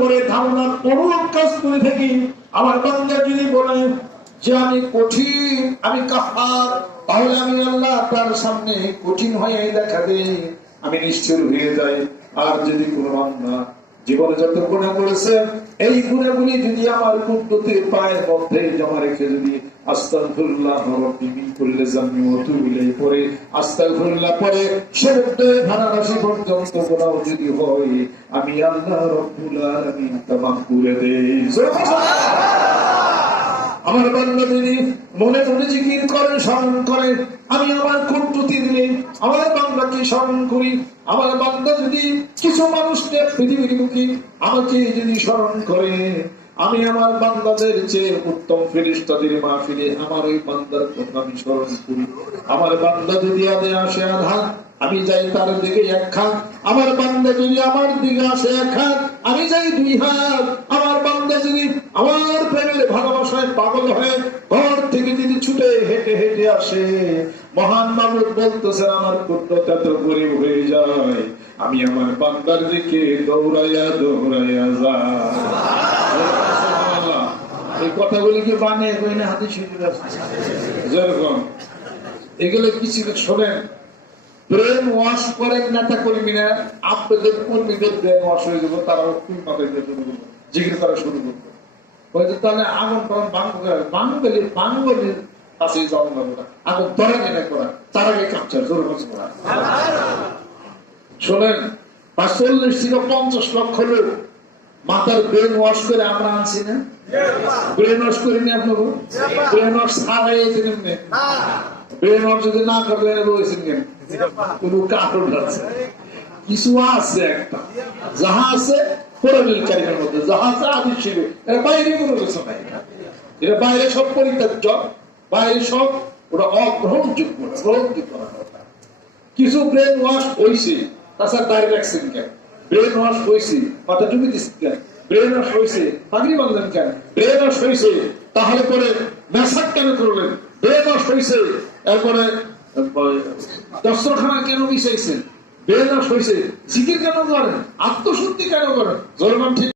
করে ধারণার অনুরূপ কাজ করে থাকি, আমার বান্দা যদি বলে যে আমি কঠিন, আমি কাহার, তাহলে আমি আল্লাহ তার সামনে কঠিন হয়ে দেখা দেই, আমি নিশ্চয় হয়ে যাই। আর যদি কোনো বান্দা জীবনে যত গুনাহ করেছে, এই গুনাহগুলি যদি আমার কুদরতের পায়ের মধ্যে জমা রেখে যদি আস্তাগফিরুল্লাহ রাব্বি মিন কুল্লি যামবি ওয়া তুবু ইলাইহি পরে আস্তাগফিরুল্লাহ পরে সে ধারারাশি পর্যন্ত গুনাহ যদি হয়, আমি আল্লাহ রাব্বুল আলামিন তা মাফ করে দেই। আমার বান্দা যদি মনে মনে জিকির করে, স্মরণ করে, আমি আমার কুদরতি দিলে আমার বান্দাকে স্মরণ করি। আমার বান্দা যদি কিছু মানুষকে পৃথিবীর মুখী আমাকে যদি স্মরণ করে, আমি আমার বান্দাদের চেয়ে উত্তম ফেরেশতাদের মাহফিলে আমার ওই বান্দার কথা আমি স্মরণ করি। আমার বান্দা যদি আসে আধার, আমি যাই তার দিকে এক হাত। আমার বান্দা যদি আমার দিকে আসে এক হাত, আমি যাই দুই হাত। আমার বান্দা যদি আমার প্রেমের ভালোবাসায় পাগল হয়ে ঘর থেকে যদি ছুটে হেঁটে হেঁটে আসে, মহান মাবুদ বলতেছেন আমার কুদরত এত গরিব হয়ে যায়, আমি আমার বান্দার দিকে দৌড়াইয়া দৌড়াইয়া যাই। এই কথাগুলি কি বানিয়ে কই না হাতে শিখে যাচ্ছে যেরকম এগুলো কিছু শোনেন। ব্রেন ওয়াশ করেন নেতা কর্মীরা, আপনাদের কর্মীদের ব্রেন ওয়াশ হয়ে যাবো, তারাও জিজ্ঞেস করা শুরু করবে। হয়তো তাহলে আগুন করেন বাঙালির কাছে যাওয়া যাবে না, আগুন ধরে নেমে করা, তার আগে কাপচার জোর করা। শোনেন, 40 থেকে 50 লক্ষ লোক মাথার ব্রেন ওয়াশ করে আমরা আনছি না? ব্রেন ওয়াশ করিনি আপনার? ব্রেন ওয়াশ ছাড়াইছেন এমনি? ব্রেন ওয়াশ যদি না করলে রয়েছেন কেন? কোনো কারণ আছে? কিছু আছে একটা, যাহা আছে কোরআনুল কারীমের মধ্যে, যাহা আছে হাদিস শরীফে, এর বাইরে কোনো কিছু নাই। এর বাইরে সব পরিত্যাজ্য, বাইরে সব ওটা অগ্রহণযোগ্য, গ্রহণযোগ্য না। কিছু ব্রেন ওয়াশ হয়েছে, তাছাড়া দাঁড়িয়ে রাখছেন কেন? ব্রেন ওয়াশ হয়েছে, মাথা টুপি দিচ্ছেন কেন? ব্রেন ওয়াশ হয়েছে, পাগড়ি বাঁধলেন কেন? ব্রেন ওয়াশ হয়েছে, তাহলে পরে মেসাক কেন করলেন? ব্রেন ওয়াশ হয়েছে, এরপরে দস্তরখানা কেন মিশাইছেন? ব্রেন ওয়াশ হয়েছে, জিকির কেন করেন? আত্মশুদ্ধি কেন করেন? জলমান ঠিক